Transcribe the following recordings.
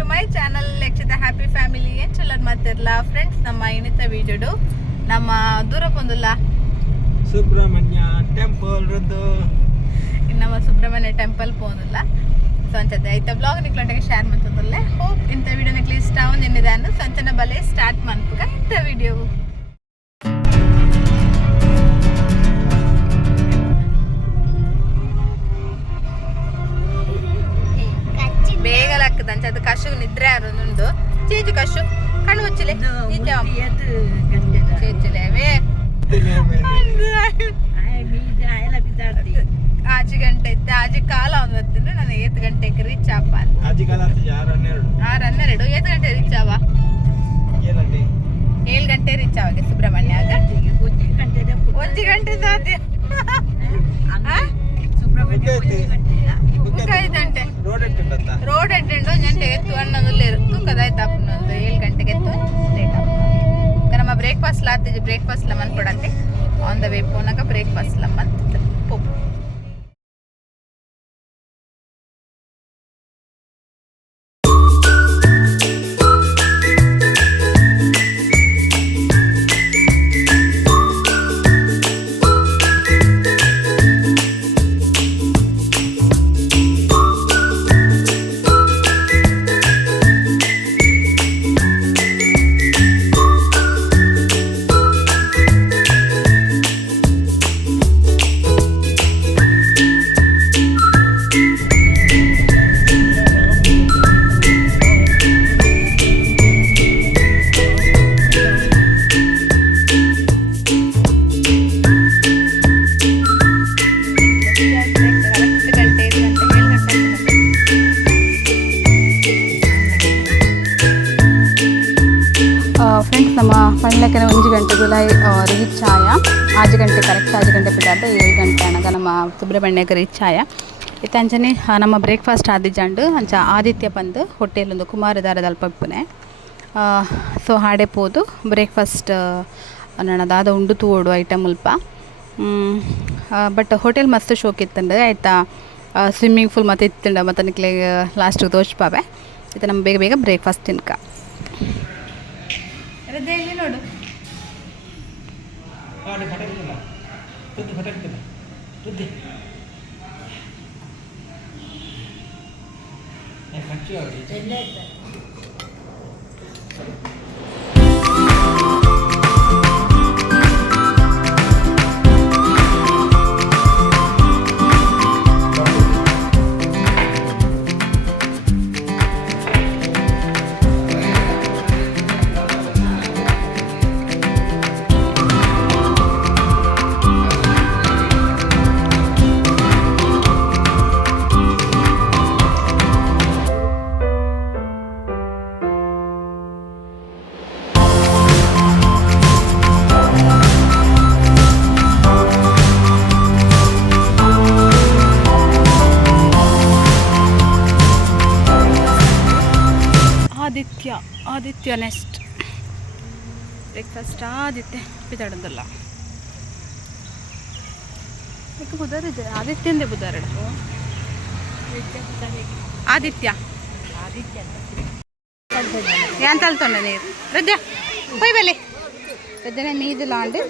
To my channel ಲೆಕ್ಚದ happy family ಏನು ಚಲೋದು ಮಾತಿರಲ್ಲ ಫ್ರೆಂಡ್ಸ್. ನಮ್ಮ ಇನ್ನಿತ ವಿಡಿಯೋಡು ನಮ್ಮ ದೂರ ಬಂದಿಲ್ಲ ಸುಬ್ರಹ್ಮಣ್ಯ ಟೆಂಪಲ್ ನಮ್ಮ ಸುಬ್ರಹ್ಮಣ್ಯ ಟೆಂಪಲ್ పోనుಲ್ಲ. ಸೊ ಅಂಚದ ಐತ ಬ್ಲಾಗ್ ನಿಕ್ಲೊಟ್ಟಿಗೆ ಶೇರ್ ಮಾಡ್ತದಲ್ಲೇ. ಹೋಪ್ ಇಂಥ ವಿಡಿಯೋ ನಿಕ್ಲಿ ಇಷ್ಟ ಏನಿದೆ ಅಂದ್ರೆ ಸಂಚನ ಬಲೆ ಸ್ಟಾರ್ಟ್ ಮಾಡ್ಬೇಕ ಇಂಥ ವಿಡಿಯೋ. ಬೇಗ ಲಾಕ್ತದ ಅಂಚ ಅದು ಕಶು ನಿದ್ರೆ ಆರೋದುಂಡು ಚೇಚು ಕಶು ಕಣ್ಣು ಮುಚ್ಚಿಲೆ ಚೇಚಿಲೇವೇ 5 ಗಂಟೆ ಇದ್ದೆ ಆಜಿ ಕಾಲ ಒಂದತ್ತಿಂದ್ರೆ ನಾನು 7 ಗಂಟೆಗೆ ರೀಚ್ ಆಪ 6:12 7 ಗಂಟೆ ರೀಚ್ ಆವ 7 ಗಂಟೆ ರೀಚ್ ಆವಾಗ ಸುಬ್ರಹ್ಮಣ್ಯಾಗ 1 ಗಂಟೆ ಸಾಧ್ಯ ರೋಡ್ ಎಟ್ಟೆಂಡು ಗಂಟೆ ಎತ್ತು ಅನ್ನೋದು ತೂಕದಾಯ್ತು ಅಪ್ಪನೊಂದು 7 ಗಂಟೆಗೆ ಎತ್ತು ಲೇಟ್ ಆಪ. ನಮ್ಮ ಬ್ರೇಕ್ಫಾಸ್ಟ್ ಲಾತಿದ್ದು ಬ್ರೇಕ್ಫಾಸ್ಟ್ ಲಮನ್ ಕೊಡತ್ತೆ ಆನ್ ದ ವೇ ಪೋನಾಗ ಬ್ರೇಕ್ಫಾಸ್ಟ್ ಲಮನ್ ಪೋಪ್. ಫ್ರೆಂಡ್ಸ್ ನಮ್ಮ ಪಳ್ಳಕ್ಕೆ 1 ಗಂಟೆಗೆ ರೀಚ್ ಆಯ 5 ಗಂಟೆ ಕರೆಕ್ಟ್ 5 ಗಂಟೆ ಬಿಡಾದ 7 ಗಂಟೆ ಅನಗ ನಮ್ಮ ಸುಬ್ರಹ್ಮಣ್ಯಕ್ಕೆ ರೀಚ್ ಆಯ ಇತ್ತು. ಅಂಚನೆ ನಮ್ಮ ಬ್ರೇಕ್ಫಾಸ್ಟ್ ಆದಿಜಂಡು ಅಂಚ ಆದಿತ್ಯ ಬಂದು ಹೋಟೆಲ್ ಕುಮಾರಧಾರದ ಅಲ್ಪ ಇಪ್ಪನೆ. ಸೊ ಹಾಡೆ ಪೋದು ಬ್ರೇಕ್ಫಾಸ್ಟ್ ನನ್ನದಾದ ಉಂಡು ತೂಡು ಐಟಮ್ ಉಲ್ಪ. ಬಟ್ ಹೋಟೆಲ್ ಮಸ್ತ್ ಶೋಕ್ ಇತ್ತಂಡು ಆಯ್ತಾ. ಸ್ವಿಮ್ಮಿಂಗ್ ಫೂಲ್ ಮತ್ತು ಇತ್ತಂಡ ಮತ್ತು ನಿಕ್ಲೆ ಲಾಸ್ಟಿಗೆ ತೋಚ್ಪಾವೆ ಇತ್ತು. ನಮ್ಮ ಬೇಗ ಬೇಗ ಬ್ರೇಕ್ಫಾಸ್ಟ್ ತಿನ್ಕ ಇಲ್ಲಿ ನೋಡು ಆದಿತ್ಯ ನೆಕ್ಸ್ಟ್ ಬ್ರೇಕ್ಫಾಸ್ಟ್ ಆದಿತ್ಯ ಬಿದ್ದಾಡೋದಲ್ಲ ಯಾಕೆ ಬುಧಾರಿದೆ ಆದಿತ್ಯಂದೇ ಬುಧಾರ ಆದಿತ್ಯ ಏನ್ ತಲ್ತೊಂಡ ನೀರು ರಜಾ ಹೋಯ್ ಬಲೆ ರಜನೆ ನೀದಿಲ್ಲ ಅಂಡು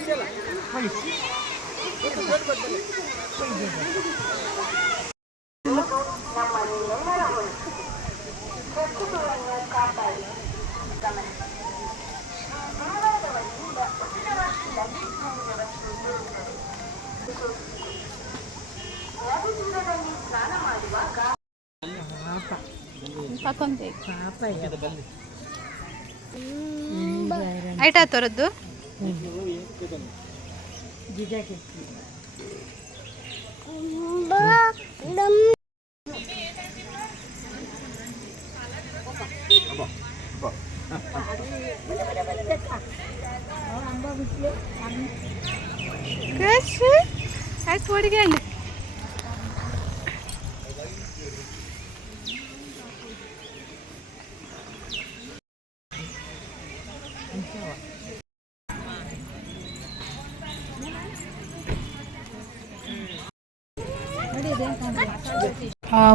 ಐಟಾ ತೋರದ್ದು ಹೊಡಿಗೆ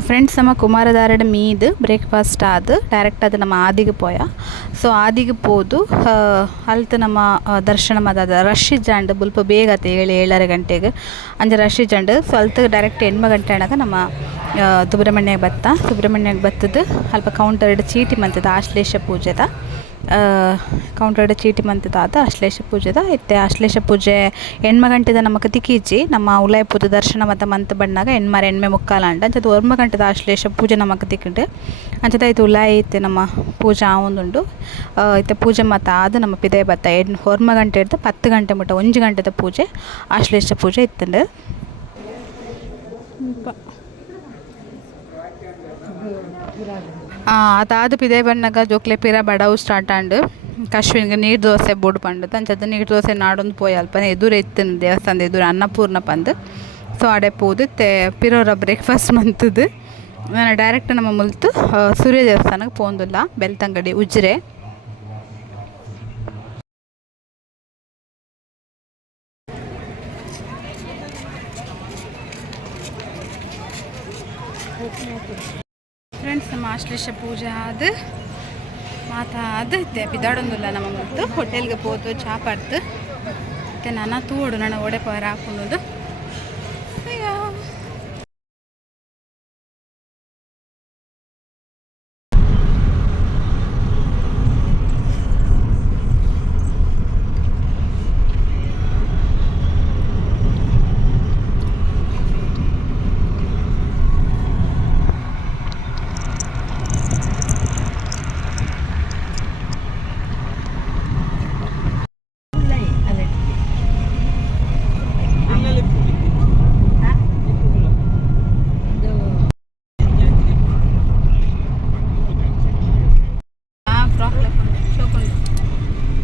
ಫ್ರೆಂಡ್ಸ್ ನಮ್ಮ ಕುಮಾರಧಾರಡ ಮೀದು ಬ್ರೇಕ್ಫಾಸ್ಟ್ ಆದು ಡೈರೆಕ್ಟ್ ಅದು ನಮ್ಮ ಆದಿಗೆ ಪೋಯ. ಸೊ ಆದಿಗೆ ಪೋದು ಅಲ್ತು ನಮ್ಮ ದರ್ಶನ ಮಾತಾದ ರಶ್ ಇಜ್ಜಾಂಡ್ ಬುಲ್ಪ ಬೇಗ ಆತ 7-7:30 ಗಂಟೆಗೆ ಅಂಜ ರಶ್ ಇಜ್ಜಾಂಡ್. ಸೊ ಅಲ್ತು ಡೈರೆಕ್ಟ್ 8 ಗಂಟೆ ಆಣಗ ನಮ್ಮ ಸುಬ್ರಹ್ಮಣ್ಯಗೆ ಬತ್ತದು ಅಲ್ಪ ಕೌಂಟರ್ಡ್ ಚೀಟಿ ಮಂತದ ಆಶ್ಲೇಷ ಪೂಜೆದ ಕೌಂಟರ್ಡ್ ಚೀಟಿ ಮಂತದ ಆಶ್ಲೇಷ ಪೂಜೆದ ಇತ್ತೆ ಆಶ್ಲೇಷ ಪೂಜೆ 8 ಗಂಟೆದ ನಮಗೆ ತಿಕ್ಕಿಚ್ಚಿ ನಮ್ಮ ಉಲಾಯ್ಪುದ ದರ್ಶನ ಮತ್ತು ಮಂತ್ ಬಣ್ಣಾಗ 8:30 ಅಂಡ ಅಂಚದು 9 ಗಂಟೆದ ಆಶ್ಲೇಷ ಪೂಜೆ ನಮಗೆ ತಿಕ್ಕಿಂಡು ಅಂಚದ ಇದು ಉಲಾಯಿ ಇತ್ತೆ ನಮ್ಮ ಪೂಜೆ ಆವೊಂದುಂಡು ಇತ್ತೆ ಪೂಜೆ ಮತ್ತು ಆದು ನಮ್ಮ ಪಿದೆ ಬತ್ತ 9 ಗಂಟೆ ಹಿಡ್ದು 10 ಗಂಟೆ ಮುಟ್ಟ 1 ಗಂಟೆದ ಪೂಜೆ ಆಶ್ಲೇಷ ಪೂಜೆ ಇತ್ತಂಡು. ಅದಾದ ಪಿದೆ ಬಣ್ಣಗ ಜೋಕ್ಲೆ ಪಿರ ಬಡವು ಸ್ಟಾರ್ಟ್ ಆಂಡು ಕಶ್ವಿನ್ಗೆ ನೀರು ದೋಸೆ ಬೋಡು ಪಂಡು ತಂಚದ ನೀರು ದೋಸೆ ನಾಡೊಂದು ಪೋಯ ಅಲ್ಪನೆ ಎದುರು ಎತ್ತಿನ ದೇವಸ್ಥಾನದ ಎದುರು ಅನ್ನಪೂರ್ಣ ಪಂದು. ಸೊ ಅಡೆ ಪೋದು ಪಿರೋರ ಬ್ರೇಕ್ಫಾಸ್ಟ್ ಮಂತದ್ದು ನಾನು ಡೈರೆಕ್ಟ್ ನಮ್ಮ ಮುಲ್ತು ಸೂರ್ಯ ದೇವಸ್ಥಾನಕ್ಕೆ ಪೋಂದಿಲ್ಲ ಬೆಳ್ತಂಗಡಿ ಉಜ್ರೆ. ಫ್ರೆಂಡ್ಸ್ ನಮ್ಮ ಆಶ್ಲೇಷ ಪೂಜೆ ಆದ ಮಾತಾದ ಬಿದಾಡೊಂದಿಲ್ಲ ನಮ್ಮ ಮುಲ್ತು ಹೋಟೆಲ್ಗೆ ಪೋತು ಚಾ ಪಾಡ್ತು ಮತ್ತು ನಾನು ತೂಡು ನನ್ನ ಒಡೆ ಪವರ ಹಾಕೊಂಡು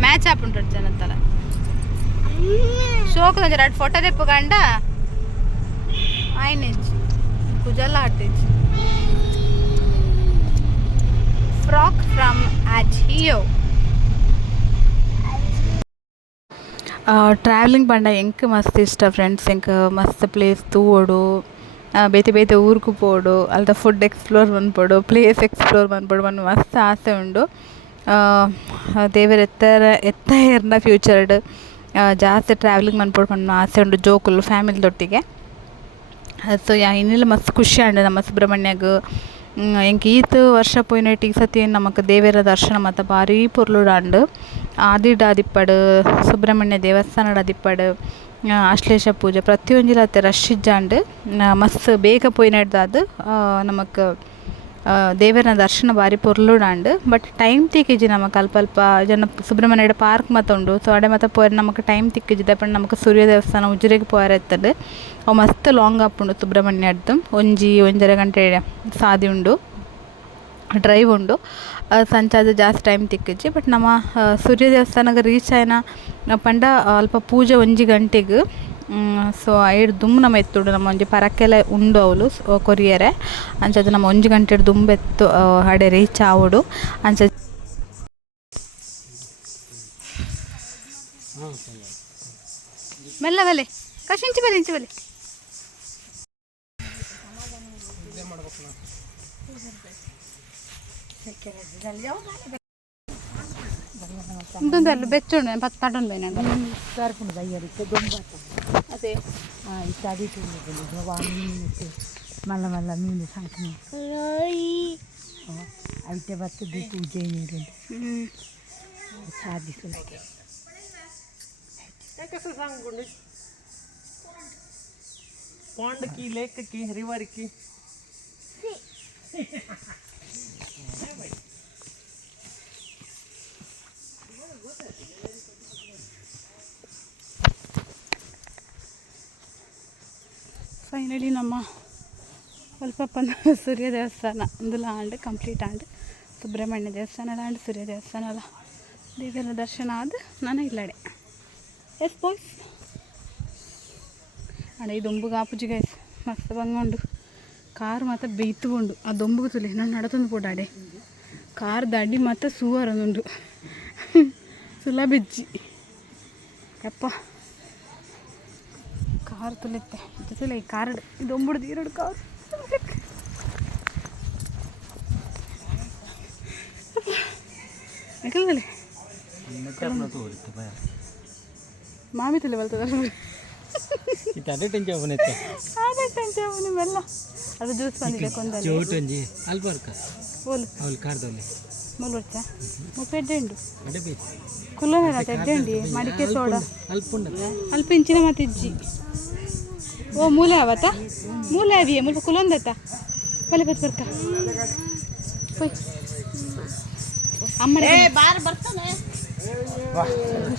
ಮ್ಯಾಚ್ ಆಪುಂಟು ಜನತ್ತಲ ಶೋಕು ಎರಡು ಫೋಟೋ ತೆಪ್ಪು ಕಂಡ ಆಯ್ನೆಜ್ ಕುಜಲ್ಲ ಹಟ್ಟಿಜ್ ಫ್ರಾಕ್ ಫ್ರಮ್ ಅಜಿಯೋ. ಟ್ರಾವೆಲಿಂಗ್ ಪಂಡ ಎಂಕ್ ಮಸ್ತ್ ಇಷ್ಟ ಫ್ರೆಂಡ್ಸ್. ಎಂಕ್ ಮಸ್ತ್ ಪ್ಲೇಸ್ ತೂವೋಡು ಬೇತೆ ಬೇತೆ ಊರ್ಗೂ ಪೋಡು ಅಲ್ದ ಫುಡ್ ಎಕ್ಸ್ಪ್ಲೋರ್ ಮನ್ಪೊಡು ಪ್ಲೇಸ್ ಎಕ್ಸ್ಪ್ಲೋರ್ ಮನ್ಪೊಡು ಒಂದು ಮಸ್ತ್ ಆಸೆ ಉಂಡು. ದೇವರ ಎತ್ತ ಇರ್ನ ಫ್ಯೂಚರ್ಡ್ ಜಾಸ್ತಿ ಟ್ರಾವೆಲಿಂಗ್ ಮನ್ಪೊಡು ಪನ್ನುವ ಆಸೆ ಉಂಡು ಜೋಕುಲು ಫ್ಯಾಮಿಲಿದೊಟ್ಟಿಗೆ. ಸೊ ಇನ್ನೆಲ್ಲ ಮಸ್ತ್ ಖುಷಿ ಆಂಡು ನಮ್ಮ ಸುಬ್ರಹ್ಮಣ್ಯಗ್ ಎಂಕ್ ಈತ್ ವರ್ಷ ಪೋಯಿನಟ್ಟು ಈ ಸತಿ ನಮಕ್ ದೇವರ ದರ್ಶನ ಮತ್ತು ಭಾರಿ ಪೊರ್ಲುಡಾಂಡು ಆದಿಡ್ ಆದಿಪ್ಪಡು ಸುಬ್ರಹ್ಮಣ್ಯ ದೇವಸ್ಥಾನಡ್ ಆದಿಪ್ಪಡು ಆಶ್ಲೇಷ ಪೂಜೆ ಪ್ರತಿಯೊಂಜಿಲ ರಶ್ ಇಜ್ಜಾಂಡು ಮಸ್ತ್ ಬೇಗ ಪೋಯಿನಡ್ದಾದು ನಮಕ್ ದೇವರ ದರ್ಶನ ಭಾರಿ ಪೊರ್ಲುಡಾಂಡು. ಬಟ್ ಟೈಮ್ ತಿಕ್ಕಿಜಿ ನಮಕ್ ಅಲ್ಪ ಜನ ಸುಬ್ರಹ್ಮಣ್ಯಡ್ ಪಾರ್ಕ್ ಮತ್ತು ಉಂಡು. ಸೊ ಅಡೆ ಮತ್ತು ಪೋಯರ್ ನಮಕ್ ಟೈಮ್ ತಿಕ್ಕಿಜಿ ದಪ್ಪಣ್ಣ ನಮಕ್ ಸೂರ್ಯ ದೇವಸ್ಥಾನ ಉಜ್ರೆಗೆ ಪೋಯರ್ ಇರ್ತದೆ. ಅವು ಮಸ್ತ್ ಲಾಂಗ್ ಆಪುಂಡು ಸುಬ್ರಹ್ಮಣ್ಯಡ್ದು 1-1.5 ಗಂಟೆ ಸಾದಿ ಉಂಡು ಡ್ರೈವ್ ಉಂಡು ಸಂಚಾದ ಜಾಸ್ತಿ ಟೈಮ್ ತಿಕ್ಕಿಜಿ. ಬಟ್ ನಮ್ಮ ಸೂರ್ಯ ದೇವಸ್ಥಾನಕ್ಕೆ ರೀಚ್ ಆಯ್ನ ಪಂಡ ಅಲ್ಪ ಪೂಜೆ 1 ಗಂಟೆಗೆ. ಸೊ ಐಡ್ ದುಂಬು ನಮ್ಮ ಎತ್ತುಡು ನಮ್ಮ ಒಂಜಿ ಪರಕ್ಕೆಲ್ಲ ಉಂಡು ಅವಳು ಕೊರಿಯರೆ ಅಂಚದು ನಮ್ಮ 1 ಗಂಟೆ ದುಂಬು ಎತ್ತು ಅಡೆ ರೀಚ್ ಆವಡು ಅಂಚ ಮೆಲ್ಲ ಬಲೆ ಕಶಿಂಚಿ ಬಲೆ ಇಂಚಿ ಬಲೆ ఇందుందల్లు బెచ్చుండు పత్తాడుండు పోయినాక సరుకుండు దయ్యరికి దొంగ అదే ఇట్లా చూడలేదు వాడిని మళ్ళీ మళ్ళీ మీను సంకని అయితే బతుకు పూజ సాధిస్తుంది పాండ్కి లేక్కి రివర్కి ಫೈನಲಿ ನಮ್ಮ ಸ್ವಲ್ಪಪ್ಪನ ಸೂರ್ಯ ದೇವಸ್ಥಾನ ಒಂದುಲ ಆಂಡ್ ಕಂಪ್ಲೀಟ್ ಆಂಡ್ ಸುಬ್ರಹ್ಮಣ್ಯ ದೇವಸ್ಥಾನ ಆಂಡ್ ಸೂರ್ಯ ದೇವಸ್ಥಾನ ಅಲ್ಲ ದೇವರ ದರ್ಶನ ಆದ ನಾನು ಇಲ್ಲಡೆ ಎಸ್ ಬಾಯ್ಸ್ ಅಡೆ ಈ ದೊಂಬುಗೆ ಆಪುಜಿ ಗೈಸ್ ಮಸ್ತ್ ಬಂಗೊಂಡು ಕಾರ್ ಮತ್ತು ಬೇಯ್ತುಕೊಂಡು ಆ ದೊಂಬುಗೆ ತುಲೆ ನಾನು ನಡತೊಂದು ಪೋಡಾಡೆ ಕಾರ್ ದಾಡಿ ಮತ್ತು ಸೂವರೊಂದುಂಡು ಸುಲಭಿಜ್ಜಿ ಯಪ್ಪ ಕಾರ್ ತುಲೆತ್ತೆ ಜೊತೆಲೆ ಈ ಕಾರ್ ಇದೊಂಬುಡ್ದು 2 ಕಾರ್ ನಿಖಿಲ್ದಲ್ಲಿ ಮಾಮಿ ತಲೆ ಬರ್ತದ ಅದೇ ಟೆನ್ಷನ್ ಅವನೈತೆ ಅದೇ ಟೆನ್ಷನ್ ಅವನು ಮೆಲ್ಲ ಅದು ಜ್ಯೂಸ್ ಬಂದಿದೆ ಕೊಂದಲ್ಲಿ ಚೋಟಂಜಿ ಅಲ್ಪ ಬರ್ಕ ಓಲು ಅವಳು ಕಾರ್ದಲ್ಲಿ ಮೂಲು ಬರ್ತ ಮುಪ್ಪೆಡ್ಡೆ ಉಂಡು ಅಡೆ ಬೇಕು ಕುಲ್ಲನ ತೆಡ್ಡೆ ಉಂಡಿ ಮಡಿಕೆ ಸೋಡ ಅಲ್ಪ ಉಂಡ ಅಲ್ಪ ಇಂಚಿನ ಮತ್ತಿಜ್ಜಿ ಓ ಮೂಲೆ ಅವತ್ತ ಮೂಲೆ ಅವಿಯೇ ಮುಲ್ಪ ಕುಲೊಂದತ್ತ ಬಲೆ ಬತ್ ಬರ್ಕ ಹೋಯ್ ಅಮ್ಮ ಬಾರ್ ಬರ್ತಾನೆ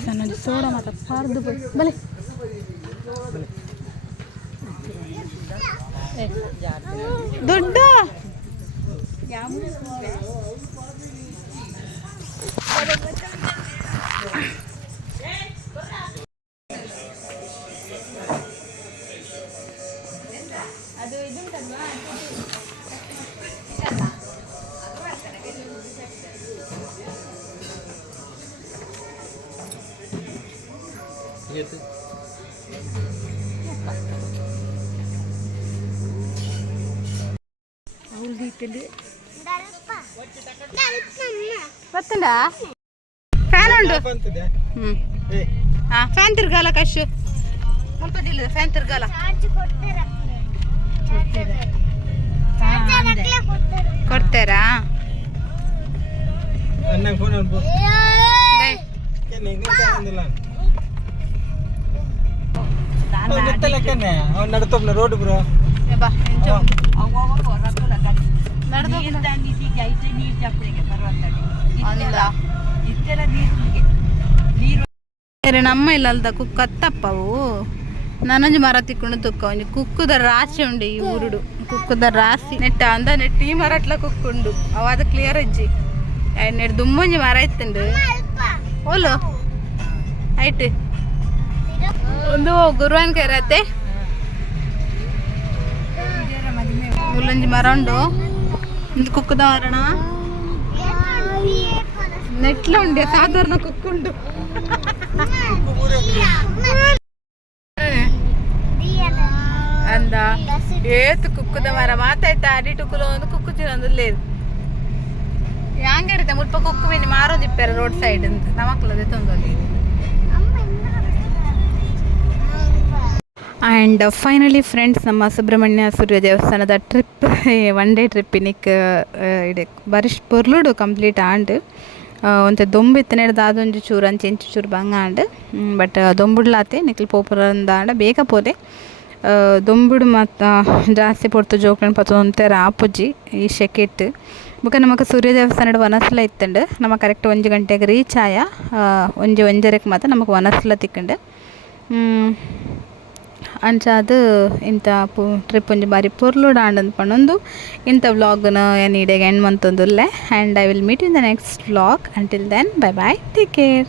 ಸಣ್ಣ ಸೋಡ ಮಾತ ಪಾರ್ದು ಹೋಯ್ ಬಲೆ ದೊಡ್ಡ ಅದು ಇದುಂಟಲ್ವಾ ಬರ್ತಂಡ ಫ್ಯಾನ್ ಉಂಡು ಹಾಂ ಫ್ಯಾನ್ ತಿರ್ಗಾಲ ಕಶು ಮುಲ್ಪದಿಲ್ಲ ಫ್ಯಾನ್ ತಿರ್ಗಾಲ ಕೊಡ್ತಾರಾ ಫೋನ್ ಅವ್ನು ನಡ್ತೊಬ್ನ ರೋಡ್ ಬ್ರೋ ಬಾ ನಮ್ಮ ಇಲ್ಲಲ್ದ ಕುಕ್ಕ ಅತ್ತಪ್ಪವು ನಾನೊಂದು ಮರ ತಿಕ್ಕೊಂಡು ತುಕ್ಕ ಒಂಜಿ ಕುಕ್ಕುದ ರಾಶಿ ಉಂಡು ಈ ಊರುಡು ಕುಕ್ಕುದ ರಾಶಿ ನೆಟ್ಟ ಅಂದ ನೆಟ್ಟಿ ಈ ಮರ ಅಟ್ಲ ಕುಕ್ಕುಂಡು ಅವಾದ ಕ್ಲಿಯರ್ ಅಜ್ಜಿ ನೆಟ್ ದುಮ್ಮೊಂಜಿ ಮರ ಇತ್ತುಂಡು ಓಲು ಆಯ್ತು ಒಂದು ಗುರುವಾನ್ ಕರತ್ತೆ ಮುಲ್ಲಂಜಿ ಮರ ಉಂಡು ಒಂದು ಕುಕ್ಕುದ ಮರಣ ನೆಟ್ಲ ಉಂಡೆ ಸಾಧಾರಣ ಕುಕ್ಕುಂಡು ಅಂದ ಏತು ಕುಕ್ಕುದ ಮರ ಮಾತಾಯ್ತಾ ಅಡಿಟು ಕುಲ ಒಂದು ಕುಕ್ಕುಚಿನ ಒಂದು ಲೇದು ಹಂಗೆ ಮುಲ್ಪ ಕುಕ್ಕು ಬೇನಿ ಮಾರೋದಿಪ್ಪಾರ ರೋಡ್ ಸೈಡ್ ಅಂತ ನಮಕ್ಲದೆ ತೊಂದಲ್ಲಿ ಆ್ಯಂಡ್ ಫೈನಲಿ ಫ್ರೆಂಡ್ಸ್ ನಮ್ಮ ಸುಬ್ರಹ್ಮಣ್ಯ ಸೂರ್ಯ ದೇವಸ್ಥಾನದ ಟ್ರಿಪ್ ಒನ್ ಡೇ ಟ್ರಿಪ್ಪಿನಿಕ್ ಇಡೆ ಬರಿಶ್ ಪೊರ್ಲುಡು ಕಂಪ್ಲೀಟ್ ಆಂಡ್ ಒಂತೆ ದೊಂಬಿತ್ತು ದಾದೊಂಜಿ ಚೂರು ಅಂಚೆ ಇಂಚು ಚೂರು ಬಂಗ ಆಂಡ್ ಬಟ್ ದೊಂಬುಡ್ಲಾತೆ ನಿಕ್ಲು ಪೋಪುರಂದ ಆಂಡ ಬೇಗ ಪೋದೆ ದೊಂಬುಡು ಮತ್ತು ಜಾಸ್ತಿ ಪೊರ್ತು ಜೋಕ್ಲನ್ ಪತ್ತು ಒಂಥರ ಆಪುಜಿ ಈ ಶೆಕೆಟ್ ಬೊಕ ನಮಕ್ ಸೂರ್ಯ ದೇವಸ್ಥಾನಡ್ ವನಸ್ಲ ಇತ್ತಂಡು ನಮ್ಮ ಕರೆಕ್ಟ್ 1 ಗಂಟೆಗೆ ರೀಚ್ ಆಯ ಒಂಜರೆಕ್ ಮಾತ ನಮಕ್ ವನಸ್ಲ ತಿಕ್ಕಂಡು ಅಂಚಾದ ಇಂಥ ಟ್ರಿಪ್ ಒಂಜಿ ಬಾರಿ ಪೊರ್ಲುಡು ಆಂಡ್ ಪಂಡೊಂದು ಇಂಥ ವ್ಲಾಗ್ನ ಏನು ಇಡೆಗೆ ಎಂಡ್ ಮಂತೊಂದುಲ್ಲೆ and I will meet in the next vlog until then bye bye take care.